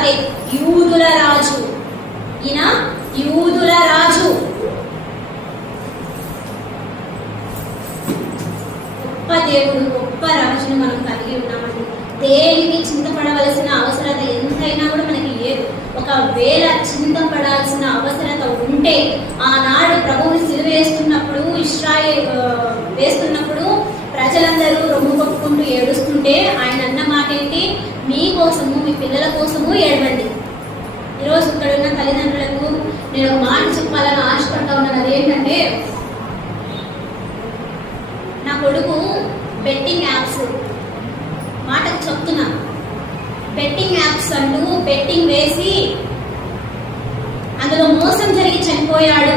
కాదే, యూదుల రాజు. ఈయన యూదుల రాజు. గొప్ప దేవుడు, గొప్ప రాజుని మనం కలిగి ఉన్నామండి. దేనికి చింతపడవలసిన అవసరత ఎంతైనా కూడా మనకి లేదు. ఒకవేళ చింతపడాల్సిన అవసరత ఉంటే ఆనాడు ప్రభువుని సిలువేస్తున్నప్పుడు, వేస్తున్నప్పుడు ప్రజలందరూ రొమ్ము కొట్టుకుంటూ ఏడుస్తుంటే ఆయన అన్న మాట ఏంటి? మీ కోసము, మీ పిల్లల కోసము ఏడవండి. ఈరోజు ఇక్కడ ఉన్న తల్లిదండ్రులకు నేను ఒక మాట చెప్పాలని ఆశపడతా ఉన్నాను. అదేంటంటే, నా కొడుకు బెట్టింగ్ యాప్స్, మాటకు చెప్తున్నా, బెట్టింగ్ యాప్స్ అంటూ బెట్టింగ్ వేసి అందులో మోసం జరిగి చనిపోయాడు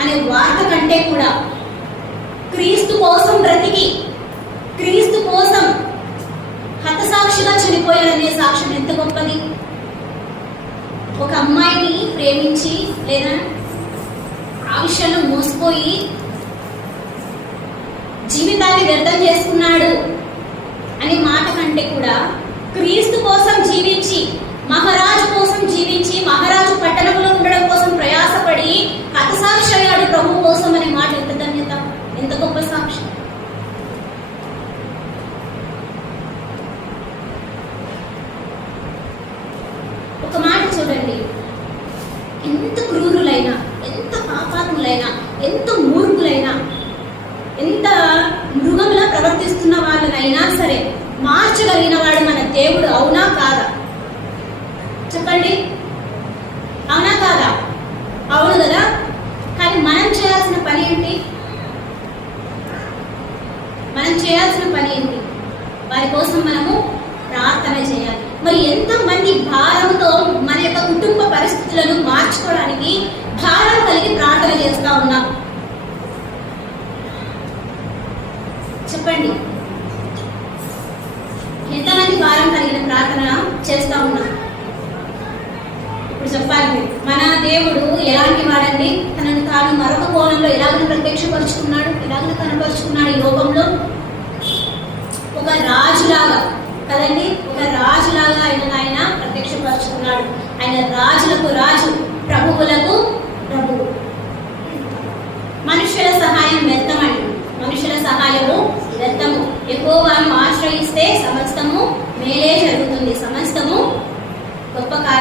అనే వార్త కంటే కూడా క్రీస్తు కోసం బ్రతికి, క్రీస్తు కోసం హతసాక్షిగా చనిపోయాడనే సాక్ష్యం ఎంత గొప్పది. ఒక అమ్మాయిని ప్రేమించి లేదా ఆ విషయంలో మోసపోయి జీవితాన్ని వ్యర్థం చేసుకున్నాడు అనే మాట కంటే కూడా క్రీస్తు కోసం జీవించి, మహారాజు కోసం జీవించి, మహారాజు పట్టణంలో ఉండడం కోసం ప్రయాసపడి హతసాక్షి అయ్యాడు ప్రభు కోసం అనే మాట ఎంత ధన్యత, ఎంత గొప్ప సాక్షి. ఒక మాట చూడండి, ఎంత క్రూరులైనా, ఎంత పాపాత్ములైనా, ఎంత మూర్ఖులైనా, ఎంత మృగంలా ప్రవర్తిస్తున్న వాళ్ళనైనా సరే మార్చగలిగిన వాడు మన దేవుడు. అవునా కాదా? చెప్పండి, అవునా కాదా? అవును కదా. కానీ మనం చేయాల్సిన పని ఏంటి? మనం చేయాల్సిన పని ఏంటి? వారి కోసం మనము ప్రార్థన చేయాలి. మరి ఎంతమంది భారంతో మన యొక్క కుటుంబ పరిస్థితులను మార్చుకోవడానికి భారం కలిగి ప్రార్థన చేస్తా ఉన్నాం? చెప్పండి, ఎంతమంది భారం కలిగిన ప్రార్థన చేస్తా ఉన్నాం? ఇప్పుడు చెప్పాలి, మన దేవుడు ఎలాంటి వాడండి? తనను తాను మరొక కోణంలో ఎలాగ ప్రత్యక్షపరుచుకున్నాడు, ఎలాగ కనపరుచుకున్నాడు ఈ లోకంలో? ఒక రాజులాగా కదండి, ఒక రాజులాగా ఆయన ప్రత్యక్షపరుచుకున్నాడు. ఆయన రాజులకు రాజు, ప్రభువులకు ప్రభువు. మనుషుల సహాయం వ్యర్థమండి, మనుషుల సహాయము వ్యర్థము. యెహోవాను ఆశ్రయిస్తే సమస్తము మేలే జరుగుతుంది, సమస్తము గొప్ప కార్యం.